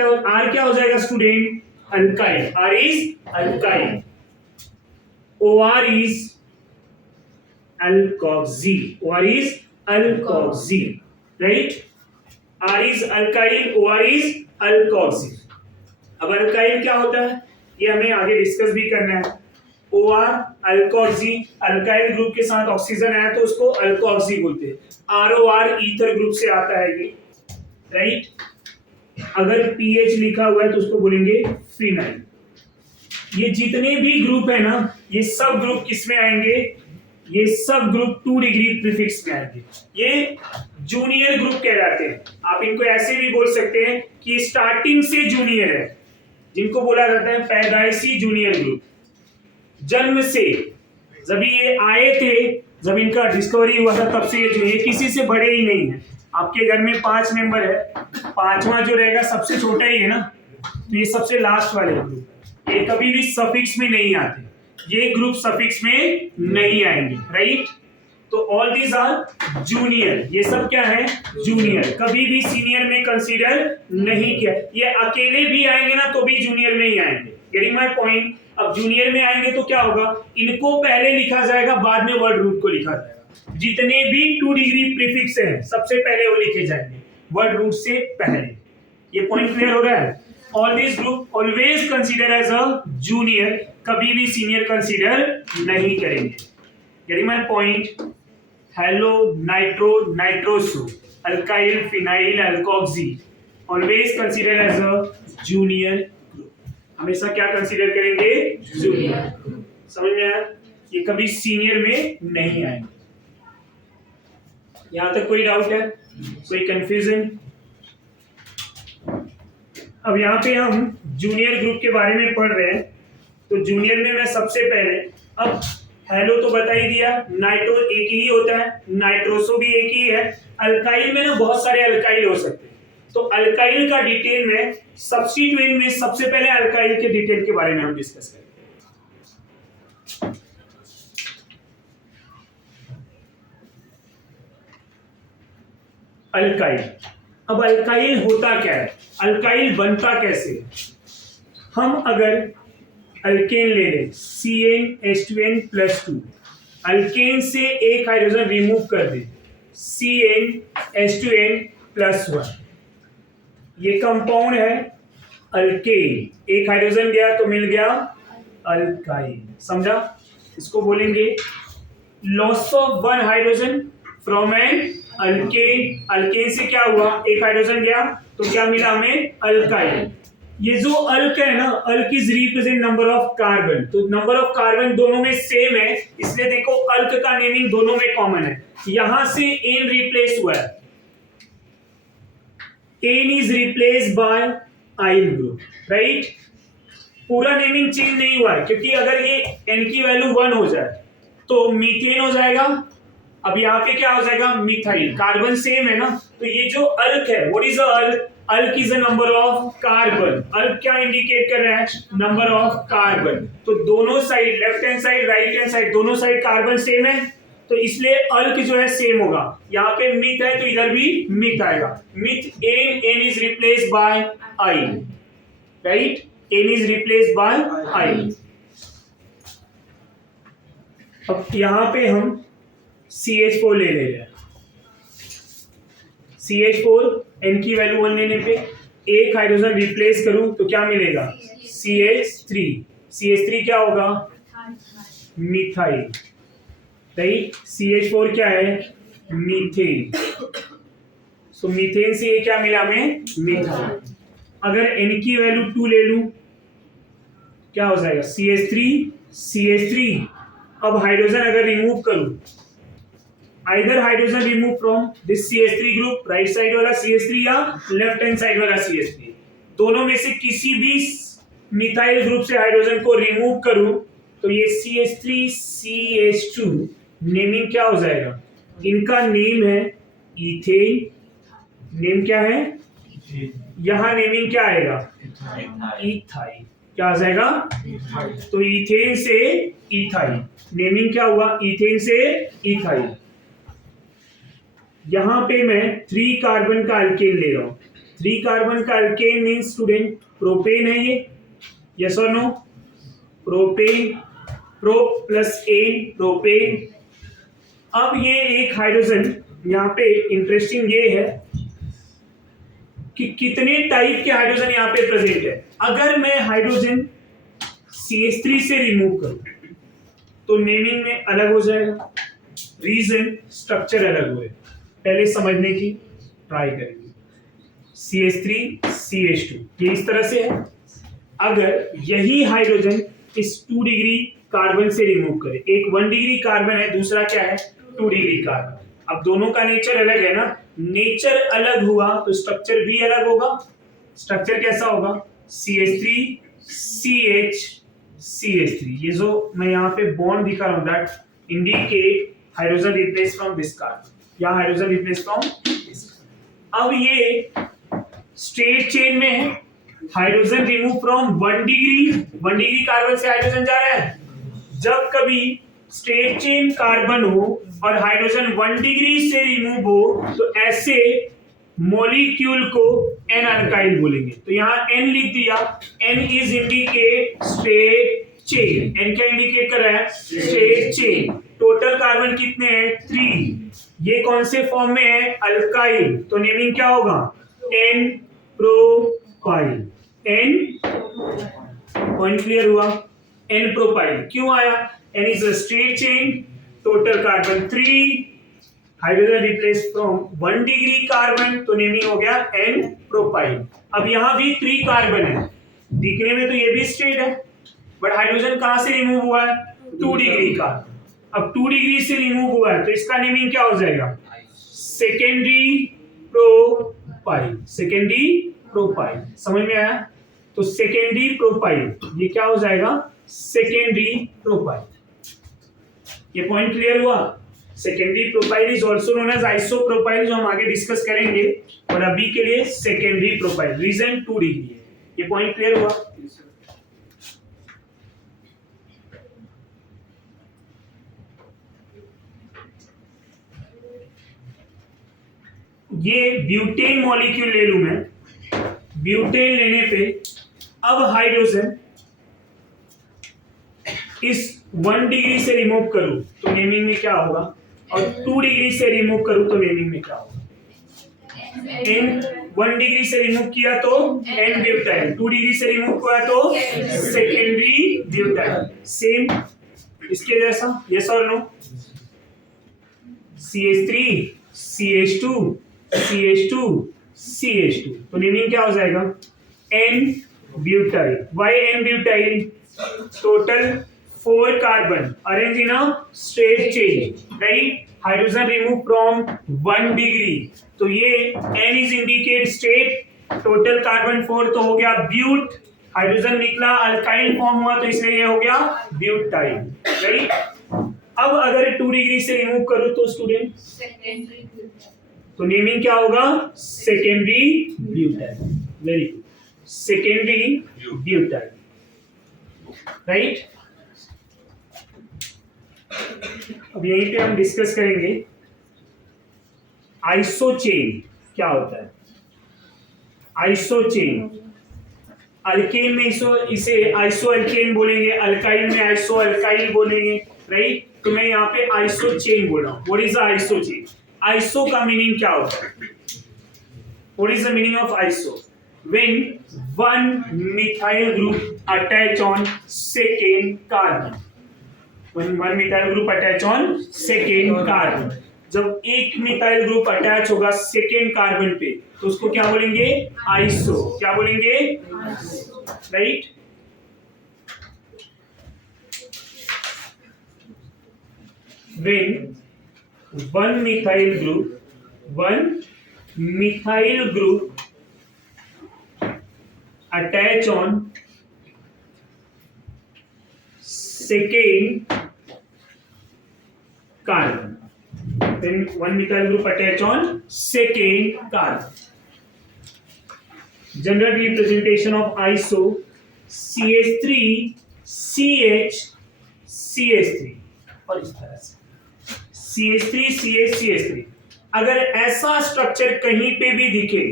क्या हो जाएगा student? Alkyl. R is alkyl. OR is alkoxy. OR is alkoxy, right? R is alkyl, OR is alkoxy. अब अल्काइल क्या होता है ये हमें आगे डिस्कस भी करना है। OR अल्कोक्सी, अल्काइल ग्रुप के साथ ऑक्सीजन आया तो उसको अल्कोक्सी बोलते हैं। ROR ईथर ग्रुप से आता है ये, राइट? अगर पीएच लिखा हुआ है तो उसको बोलेंगे फिनाइल। ये जितने भी ग्रुप है ना, ये सब ग्रुप किस में आएंगे? ये सब ग्रुप 2 डिग्री प्रीफिक्स में आएंगे। ये जूनियर ग्रुप कहलाते हैं। आप इनको ऐसे भी बोल सकते हैं कि स्टार्टिंग से जूनियर है, जिनको बोला जाता है पैदाइशी जूनियर ग्रुप। जन्म से जब ये आए थे, जब इनका डिस्कवरी हुआ था, तब से ये किसी से बड़े ही नहीं है। आपके घर में 5 मेंबर है, 5वां जो रहेगा सबसे छोटा ही है ना, तो ये सबसे लास्ट वाले ग्रुप। ये कभी भी सफिक्स में नहीं आते, ये ग्रुप सफिक्स में नहीं आएंगे, राइट। तो ऑल दीज आर जूनियर, ये सब क्या है, जूनियर, कभी भी सीनियर में कंसीडर नहीं किया। ये अकेले भी आएंगे ना तो भी जूनियर में ही आएंगे, गेटिंग माय पॉइंट। अब जूनियर में आएंगे तो क्या होगा, इनको पहले लिखा जाएगा, बाद में वर्ड रूट को लिखा जाएगा। जितने भी 2 डिग्री प्रीफिक्स हैं सबसे पहले वो लिखे जाएंगे वर्ड रूट से पहले। ये पॉइंट क्लियर हो रहा है। All this group always consider as a junior, कभी भी सीनियर कंसीडर नहीं करेंगे, getting my point. Halo nitro nitroso alkyl phenyl alkoxy always consider as a junior group, हमेशा क्या कंसीडर करेंगे, जूनियर। समझ में आया, ये कभी सीनियर में नहीं आएंगे। यहां तक कोई डाउट है, कोई कंफ्यूजन? अब यहाँ पे हम जूनियर ग्रुप के बारे में पढ़ रहे हैं, तो जूनियर में मैं सबसे पहले, अब हेलो तो बता ही दिया, नाइट्रो एक ही होता है, नाइट्रोसो भी एक ही है, अल्काइल में ना बहुत सारे अल्काइल हो सकते हैं, तो अल्काइल का डिटेल में सब्स्टिट्यूएंट में सबसे पहले अल्काइल के डिटेल के बारे में हम डिस्कस करेंगे। अल्काइल, अब अल्काइल होता क्या है, अल्काइल बनता कैसे? हम अगर अल्केन ले लें CnH2n+2, अल्केन से एक हाइड्रोजन रिमूव कर दें CnH2n+1, ये कंपाउंड है अल्केन, एक हाइड्रोजन गया तो मिल गया अल्काइल, समझा? इसको बोलेंगे loss of 1 hydrogen from an alkane. Alkane से क्या हुआ, एक हाइड्रोजन गया तो क्या मिला हमें, अल्काइल। ये जो अल्क है ना, alk is represent number of carbon, तो नंबर ऑफ कार्बन दोनों में सेम है, इसलिए देखो अल्क का नेमिंग दोनों में कॉमन है। यहां से एन रिप्लेस हुआ है, ane is replace by yl group, right. पूरा नेमिंग चेंज नहीं हुआ है, क्योंकि अगर ये एन की वैल्यू 1 हो जाए तो मीथेन हो जाएगा। अब यहाँ पे क्या हो जाएगा, मिथाइल, कार्बन सेम है ना, तो ये जो अल्क है, व्हाट इज अ अल्क, अल्क is a number of carbon. अल्क क्या इंडिकेट कर रहा है, नंबर ऑफ कार्बन। तो दोनों side, left hand side right hand side, दोनों साइड कार्बन सेम है, तो इसलिए अल्क जो है सेम होगा। यहाँ पे मिथ है तो इधर भी मिथ आएगा, meth ane, ane is replace by I, right, ane is replace by I. अब यहाँ पे हम CH4 ले ले रहे हैं, CH4 n की वैल्यू 1 लेने पे एक हाइड्रोजन रिप्लेस करूं तो क्या मिलेगा, CH3। CH3 क्या होगा, मिथाइल, राइट। CH4 क्या है, मीथेन, सो मीथेन से ये क्या मिला हमें, मिथाइल। अगर n की वैल्यू 2 ले लूं क्या हो जाएगा, CH3 CH3। अब हाइड्रोजन अगर रिमूव करूं, either hydrogen remove from this CH3 group, right side वाला CH3 या लेफ्ट हैंड साइड वाला CH3, दोनों में से किसी भी मिथाइल ग्रुप से हाइड्रोजन को रिमूव करूं तो ये CH3 CH2 नेमिंग क्या हो जाएगा, इनका नेम है इथेन, नेम क्या है, यहां नेमिंग क्या आएगा, इथाइल, क्या आ जाएगा, तो इथेन से इथाइल, नेमिंग क्या हुआ, इथेन से इथाइल। यहां पे मैं 3 कार्बन का अल्केन ले रहा हूं, 3 कार्बन का अल्केन मींस स्टूडेंट प्रोपेन है ये, यस और no, propane, pro plus ane, propane. अब ये एक हाइड्रोजन, यहाँ पे इंटरेस्टिंग ये है कि कितने टाइप के हाइड्रोजन यहाँ पे प्रेजेंट है। अगर मैं हाइड्रोजन CH3 से रिमूव करूं तो नेमिंग में अलग हो जाएगा, रीजन स्ट्रक्चर अलग हुए, पहले समझने की ट्राई करेंगे। CH3 CH2 ये इस तरह से है। अगर यही हाइड्रोजन इस 2 डिग्री कार्बन से रिमूव करे, एक 1 डिग्री कार्बन है, दूसरा क्या है 2 डिग्री कार्बन, अब दोनों का नेचर अलग है ना, नेचर अलग हुआ तो स्ट्रक्चर भी अलग होगा। स्ट्रक्चर कैसा होगा, CH3 CH CH3। ये जो मैं यहाँ पे बॉन्ड दिखा रहा हूँ that indicate hydrogen replace from this carbon या हाइड्रोजन रिप्लेस फ्रॉम दिस। अब ये स्ट्रेट चेन में है, hydrogen remove from 1 degree carbon से हाइड्रोजन जा रहा है। जब कभी स्ट्रेट चेन कार्बन हो और हाइड्रोजन 1 डिग्री से रिमूव हो तो ऐसे मॉलिक्यूल को एन अल्काइल बोलेंगे। तो यहाँ एन लिख दिया, n is indicate straight chain. N क्या इंडिकेट कर रहा है? Straight chain. टोटल कार्बन कितने हैं? 3। ये कौन से फॉर्म में है? अल्काइल। तो नेमिंग क्या होगा? N propyl. N point clear हुआ? एन प्रोपाइल क्यों आया? N is a straight chain, total carbon 3, hydrogen replace from 1 degree carbon, तो नेमिंग हो गया एन प्रोपाइल। अब यहां भी 3 कार्बन है, दिखने में तो ये भी स्ट्रेट है, बट हाइड्रोजन कहां से रिमूव हुआ है? 2 डिग्री का। अब 2 डिग्री से रिमूव हुआ है तो इसका नेमिंग क्या हो जाएगा? Secondary propyl. सेकेंडरी प्रोपाइल, समझ में आया? तो सेकेंडरी प्रोपाइल ये क्या हो जाएगा? Secondary propyl. ये पॉइंट क्लियर हुआ? Secondary propyl is also known as isopropyl, जो हम आगे डिस्कस करेंगे, और अभी के लिए सेकेंडरी प्रोपाइल। रीजन 2 डिग्री है। ये पॉइंट क्लियर हुआ? ये ब्यूटेन मॉलिक्यूल ले लूं मैं, ब्यूटेन लेने पे अब हाइड्रोजन इस 1 डिग्री से रिमूव करूं तो नेमिंग में क्या होगा, और 2 डिग्री से रिमूव करूं तो नेमिंग में क्या होगा? एन 1 डिग्री से रिमूव किया तो एन ब्यूटाइल, 2 डिग्री से रिमूव किया तो सेकेंडरी ब्यूटाइल। सेम इसके जैसा, यस और no? CH3 CH2 CH2 CH2, तो नेमिंग क्या हो जाएगा? N butyl. Why n butyl? Total 4 carbon arranged in a straight chain, right? Hydrogen removed from 1 degree, तो ये N is indicate straight, total carbon 4 तो हो गया ब्यूट, हाइड्रोजन निकला अल्काइल फॉर्म हुआ तो इसलिए ये हो गया ब्यूटाइल, राइट? अब अगर 2 डिग्री से रिमूव करूं तो स्टूडेंट सेकेंडरी, तो नेमिंग क्या होगा? Secondary butyl. Very good, secondary butyl, right? अब यहीं पे हम डिस्कस करेंगे आइसो चेन क्या होता है। आइसो चेन, अल्केन में इसे आइसो अल्केन बोलेंगे, अल्काइल में आइसो अल्काइल बोलेंगे, राइट? तो मैं यहाँ पे आइसो चेन बोल रहा हूँ। What is the iso chain? Iso का मीनिंग क्या होता है? What is the meaning of iso? When one methyl group attach on second carbon, when one methyl group attach on second carbon, जब एक methyl group attach होगा second carbon पे तो उसको क्या बोलेंगे? आइसो। क्या बोलेंगे? Right? When one methyl group attach on second carbon, then one methyl group attach on second carbon. General representation of iso CH3 CH CH3 और इस तरह से CH3 CH CH3। अगर ऐसा स्ट्रक्चर कहीं पे भी दिखे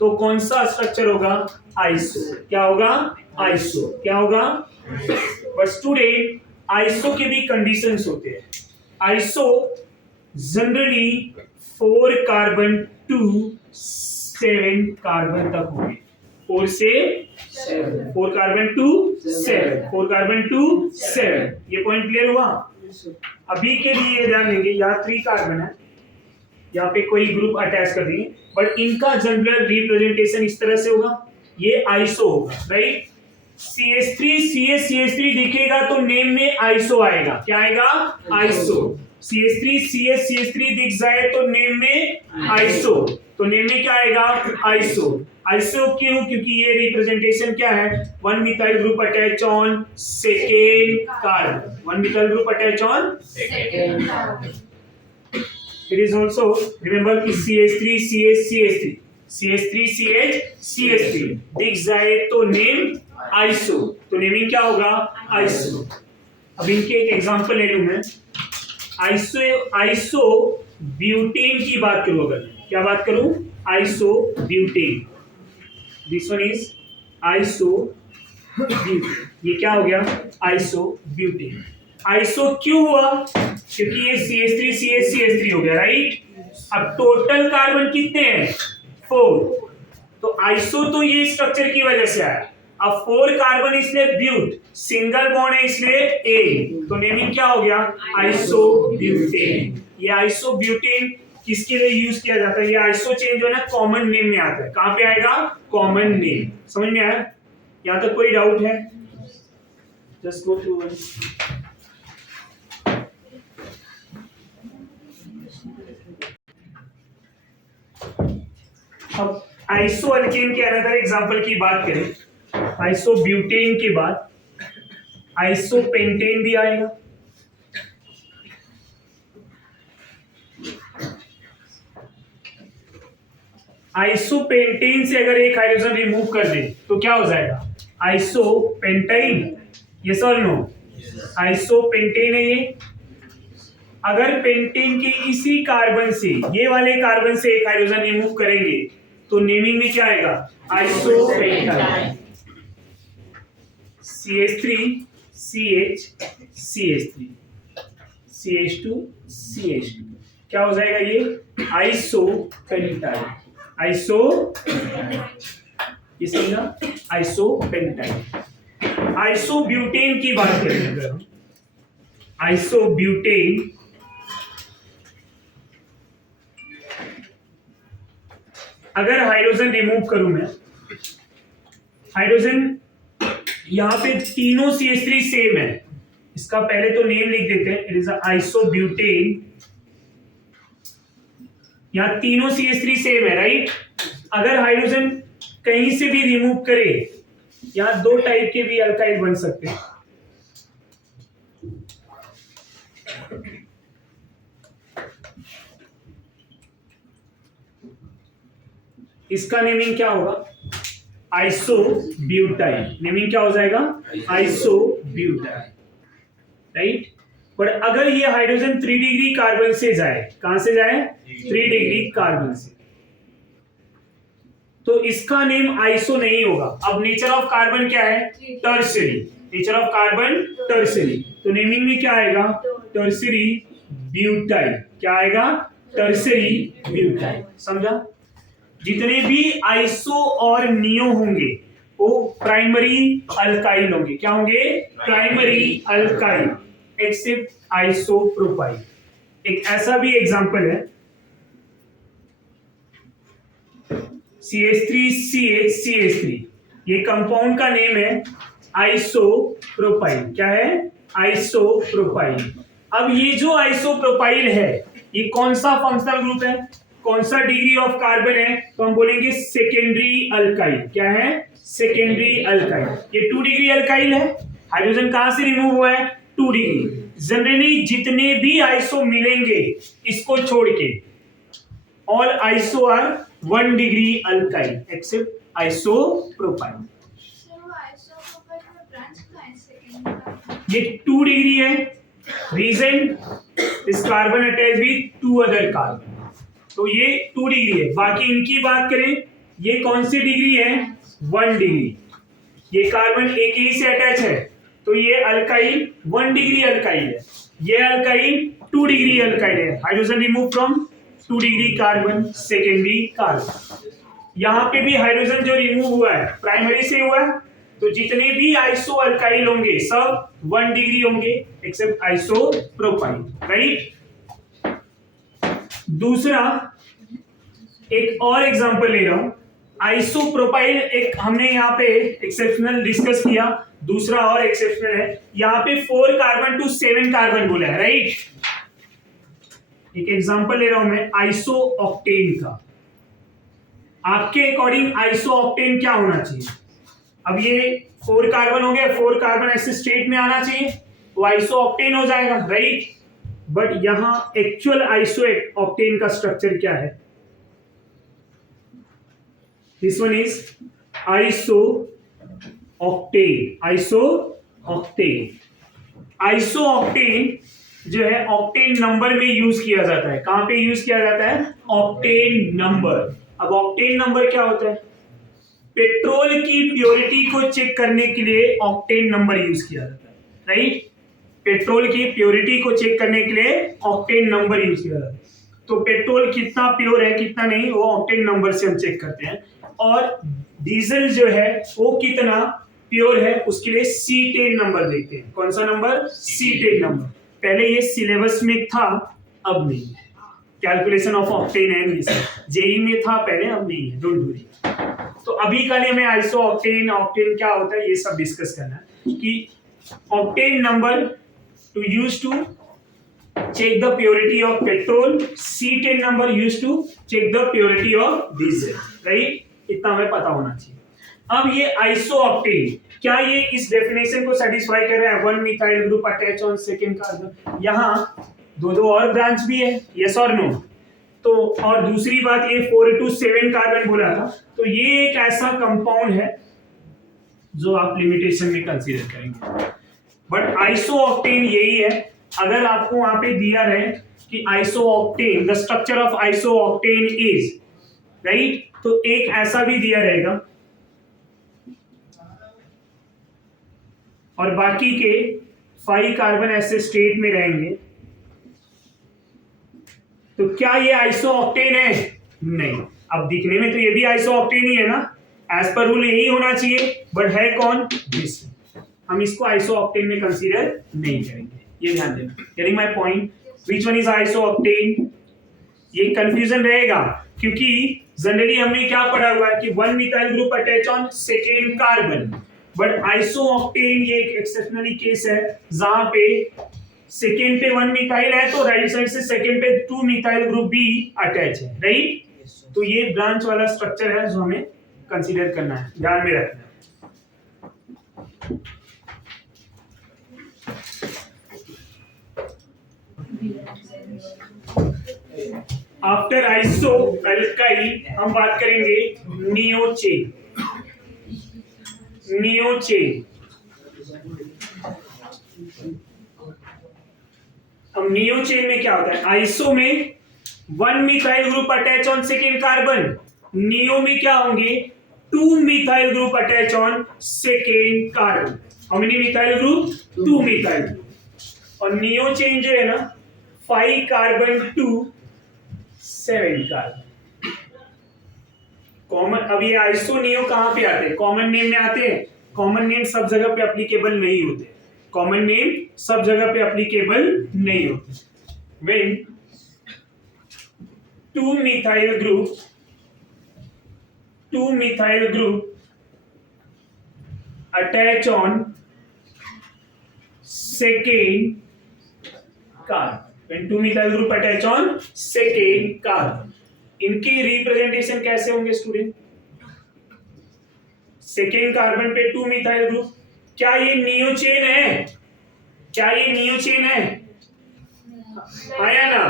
तो कौन सा स्ट्रक्चर होगा? आइसो। क्या होगा? आइसो। क्या होगा? बट स्टूडेंट आइसो के भी कंडीशंस होते हैं। Iso generally 4 carbon to 7 carbon तक होंगे। 4 से 4 कार्बन टू 7, 4 कार्बन टू 7। ये पॉइंट क्लियर हुआ? अभी के लिए ध्यान देंगे, यहाँ 3 कार्बन है, यहाँ पे कोई ग्रुप अटैच कर देंगे, बट इनका जनरल रिप्रेजेंटेशन इस तरह से होगा। ये आइसो होगा, राइट? CH3 CH CH3 दिखेगा तो नेम में आइसो आएगा। क्या आएगा? आइसो। CH3 CH CH3 दिख जाए तो नेम में आइसो, तो नेम में क्या आएगा? आइसो। आइसो क्यों? क्योंकि ये रिप्रेजेंटेशन क्या है? One methyl group attach on second carbon, one methyl group attach on second carbon. It is also remember कि CH3 CH CH3 CH3 CH CH3 दिख जाए तो नेम आइसो, तो नेमिंग क्या होगा? आइसो. अब इनके एक एग्जांपल ले लूं मैं. आइसो ब्यूटेन की बात करूं, अगर क्या बात करूं? Iso butane. This one is iso butane. ये क्या हो गया? Iso butane. आइसो क्यों हुआ? क्योंकि ये CH3 CH CH3 हो गया, राइट. अब टोटल कार्बन कितने हैं? 4. तो आइसो तो ये स्ट्रक्चर की वजह से आया. अब 4 कार्बन इसलिए ब्यूट, सिंगल बॉन्ड है इसलिए A, तो नेमिंग क्या हो गया? Iso butane. ये आइसो ब्यूटेन किसके लिए यूज किया जाता है? ये आइसो चेंज जो है ना कॉमन नेम में आता है. कहां पे आएगा? Common name. समझ में आया? यहां तक कोई डाउट है? Just go through one. अब आइसो अल्केन के अनदर एग्जांपल की बात करें. आइसो ब्यूटेन के बाद आइसो पेंटेन भी आएगा. आइसो पेंटेन से अगर एक हाइड्रोजन रिमूव कर दे तो क्या हो जाएगा? Iso pentyne. यस और नो? आइसो पेंटेन है ये. अगर पेंटेन के इसी कार्बन से, ये वाले कार्बन से एक हाइड्रोजन रिमूव करेंगे तो नेमिंग में क्या आएगा? Iso pentyne. CH3 CH CH3 CH2 CH2 क्या हो जाएगा ये? Iso pentyne. आइसो, ये समझा? Iso pentyne. आइसो ब्यूटेन की बात करें अगर हम, आइसो ब्यूटेन अगर हाइड्रोजन रिमूव करूं मैं, हाइड्रोजन यहां पे तीनों CH3 सेम है. इसका पहले तो नेम लिख देते हैं. It is iso butane. यहां तीनों CH3 सेम है, राइट. अगर हाइड्रोजन कहीं से भी रिमूव करे, यहां 2 टाइप के भी अल्काइल बन सकते हैं. इसका नेमिंग क्या होगा? Iso butyl. नेमिंग क्या हो जाएगा? Iso butyl, right. पर अगर ये हाइड्रोजन 3 डिग्री कार्बन से जाए, कहां से जाए? 3 डिग्री कार्बन से, तो इसका नेम आइसो नहीं होगा. अब नेचर ऑफ कार्बन क्या है? Tertiary. Nature of carbon tertiary, तो नेमिंग में क्या आएगा? Tertiary butyl. क्या आएगा? Tertiary butyl. समझा? जितने भी आइसो और नियो होंगे वो प्राइमरी अल्काइल होंगे. क्या होंगे? Primary alkyl, except isopropyl. एक ऐसा भी एग्जांपल है CH3 CH CH3. ये कंपाउंड का नेम है आइसोप्रोपाइल. क्या है? आइसोप्रोपाइल. अब ये जो आइसोप्रोपाइल है ये कौन सा फंक्शनल ग्रुप है? कौन सा डिग्री ऑफ कार्बन है? तो हम बोलेंगे सेकेंडरी अल्काइल. क्या है? Secondary alkyl. ये 2 डिग्री अल्काइल है. हाइड्रोजन कहां से रिमूव हुआ है? 2 डिग्री. जनरली जितने भी आइसो मिलेंगे इसको छोड़ के, all iso are 1 degree alkyl except isopropyl. ये 2 डिग्री है. रीजन, इस carbon attach with 2 other carbon, तो ये 2 डिग्री है. बाकी इनकी बात करें, ये कौन सी डिग्री है? 1 डिग्री. ये कार्बन एक ही से अटैच है तो ये अल्काइल 1 डिग्री अल्काइल है. ये अल्काइल 2 डिग्री अल्काइल है. Hydrogen remove from 2 degree carbon, secondary carbon. यहां पे भी हाइड्रोजन जो रिमूव हुआ है प्राइमरी से हुआ है, तो जितने भी आइसो अल्काइल होंगे सब 1 डिग्री होंगे एक्सेप्ट आइसोप्रोपाइल, राइट. दूसरा एक और एग्जांपल ले रहा हूं. आइसोप्रोपाइल एक हमने यहाँ पे एक्सेप्शनल डिस्कस किया. दूसरा और एक्सेप्शनल है, यहाँ पे 4 कार्बन टू 7 कार्बन बोला है, राइट. एक एग्जांपल ले रहा हूं मैं आइसो ऑक्टेन का. आपके अकॉर्डिंग आइसोऑक्टेन क्या होना चाहिए? अब ये 4 कार्बन हो गया, 4 कार्बन ऐसे स्टेट में आना चाहिए तो आइसोऑक्टेन हो जाएगा, राइट? बट यहां एक्चुअल आइसोऑक्टेन का स्ट्रक्चर क्या है? This one is isooctane. Isooctane जो है ऑक्टेन नंबर में यूज किया जाता है। कहां पे यूज किया जाता है? Octane number. अब ऑक्टेन नंबर क्या होता है? पेट्रोल की प्योरिटी को चेक करने के लिए ऑक्टेन नंबर यूज किया जाता है, राइट? पेट्रोल की प्योरिटी को चेक करने के लिए ऑक्टेन नंबर यूज किया जाता है। तो पेट्रोल कितना प्योर है कितना नहीं वो ऑक्टेन नंबर से हम चेक करते हैं। और डीजल जो है वो कितना प्योर है उसके लिए C10 नंबर देखते हैं। कौन सा नंबर? C10 number. पहले ये सिलेबस में था, अब नहीं है। Calculation of octane and JEE में था पहले, अब नहीं है। Don't worry. तो अभी के लिए हमें आइसो ऑक्टेन क्या होता है ये सब डिस्कस करना है कि octane number to use to check the purity of petrol, C10 number use to check the purity of diesel, right? इतना हमें पता होना चाहिए। अब ये आइसोऑक्टेन क्या ये इस डेफिनेशन को सेटिस्फाई कर रहा है? 1 methyl group attach on second carbon. यहां दो और ब्रांच भी है, यस और नो? तो और दूसरी बात ये 4 to 7 कार्बन बोला था, तो ये एक ऐसा कंपाउंड है जो आप लिमिटेशन में कंसीडर करेंगे। बट आइसोऑक्टेन यही है। अगर आपको वहां पे दिया रहे कि isooctane the structure of isooctane is, right? तो एक ऐसा भी दिया रहेगा और बाकी के 5 कार्बन ऐसे स्टेट में रहेंगे, तो क्या ये आइसोऑक्टेन है? नहीं। अब दिखने में तो ये भी आइसोऑक्टेन ही है ना, एज पर रूल यही होना चाहिए, बट है कौन? दिस। हम इसको आइसोऑक्टेन में कंसीडर नहीं करेंगे, ये ध्यान देना। Getting my point? Which one is isooctane? ये कंफ्यूजन रहेगा क्योंकि जनरली हमने क्या पढ़ा हुआ है कि 1 methyl group attach on second carbon, but isooctane ये एक एक्सेप्शनली केस है जहां पे सेकेंड पे 1 मिथाइल है तो राइट साइड से सेकेंड पे 2 मिथाइल ग्रुप भी अटैच है, राइट? तो ये ब्रांच वाला स्ट्रक्चर है जो हमें कंसीडर करना है, ध्यान में रखना है। आफ्टर आइसो अल्काइल हम बात करेंगे नियो चेन। अब नियो चेन में क्या होता है? आइसो में 1 methyl group attach on second carbon, neo में क्या होंगे? 2 methyl group attach on second carbon. How many methyl group? 2 methyl group. और नियो चेन जो है ना 5 कार्बन टू 7 कार्बन कॉमन। अब ये आइसो नियो कहां पे आते हैं? कॉमन नेम में आते हैं। कॉमन नेम सब जगह पे एप्लीकेबल नहीं होते। कॉमन नेम सब जगह पे एप्लीकेबल नहीं होते। When 2 methyl group attach on second carbon, when 2 methyl group attach on second carbon, इनकी रिप्रेजेंटेशन कैसे होंगे स्टूडेंट? सेकेंड कार्बन पे 2 मिथाइल ग्रुप। क्या ये नियो चेन है? क्या ये नियो चेन है? आया ना?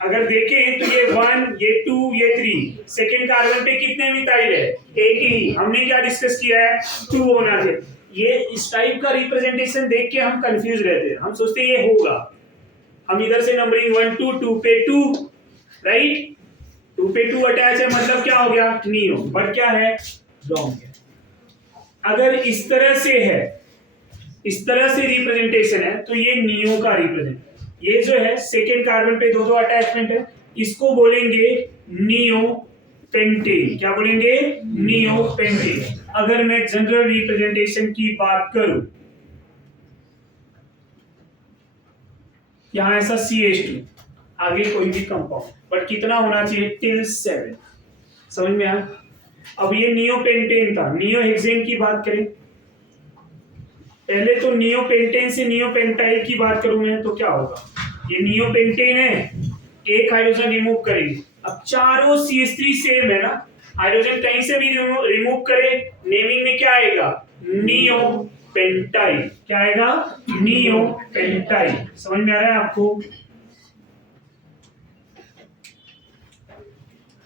अगर देखें तो ये 1, ये 2, ये 3। सेकेंड कार्बन पे कितने मिथाइल है? एक ही। हमने क्या डिस्कस किया है? 2 होना चाहिए। ये इस टाइप का रिप्रेजेंटेशन देख के हम कंफ्यूज रहते हैं, हम सोचते ये होगा। हम इधर से नंबरिंग 1 2 2 पे 2, राइट? 2 पे 2 अटैच है मतलब क्या हो गया? नियो। बट क्या है? रॉन्ग है। अगर इस तरह से है, इस तरह से रिप्रेजेंटेशन है तो ये नियो का रिप्रेजेंट। ये जो है सेकेंड कार्बन पे 2 अटैचमेंट है, इसको बोलेंगे नियो पेंटेन। क्या बोलेंगे? Neo pentane. अगर मैं जनरल रिप्रेजेंटेशन की बात करूं, यहां ऐसा CH2, आगे कोई भी कंपाउंड, बट कितना होना चाहिए? टिल 7। समझ में आया? अब ये नियो पेंटेन था। नियो हेक्सेन की बात करें, पहले तो नियो पेंटेन से नियो पेंटाइल की बात करूं मैं तो क्या होगा? ये नियो पेंटेन है, एक हाइड्रोजन रिमूव करेंगे अब चारों CH3 सेम है ना, हाइड्रोजन कहीं से भी रिमूव करे, नेमिंग में क्या आएगा, नियोपेंटाइल। क्या आएगा, नियोपेंटाइल। समझ में आ रहा है आपको?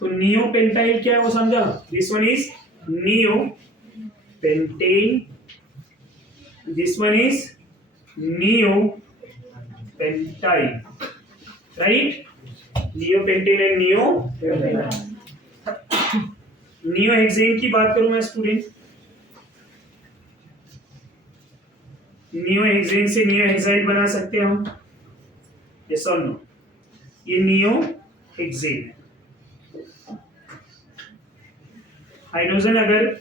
तो नियोपेंटाइल क्या है वो समझा। This one is neopentane, this one is neopentyl, right. Neopentane and neohexane की बात करूं मैं स्टूडेंट, नियोहेक्सेन से नियोहेक्साइड बना सकते हैं हम, यस और नो। ये नियोहेक्सेन है। हाइड्रोजन अगर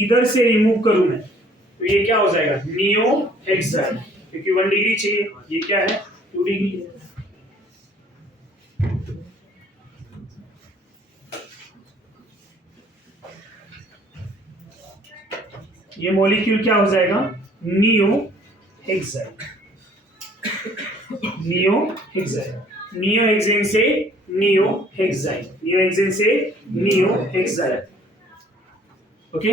इधर से रिमूव करूं मैं तो ये क्या हो जाएगा, नियोहेक्साइड, क्योंकि 1 डिग्री चाहिए, ये क्या है 2 डिग्री है। ये मॉलिक्यूल क्या हो जाएगा, नियोहेक्साइड, नियोहेक्साइड। नियोहेक्सेन से नियोहेक्साइड, नियोहेक्सेन से नियोहेक्साइड। ओके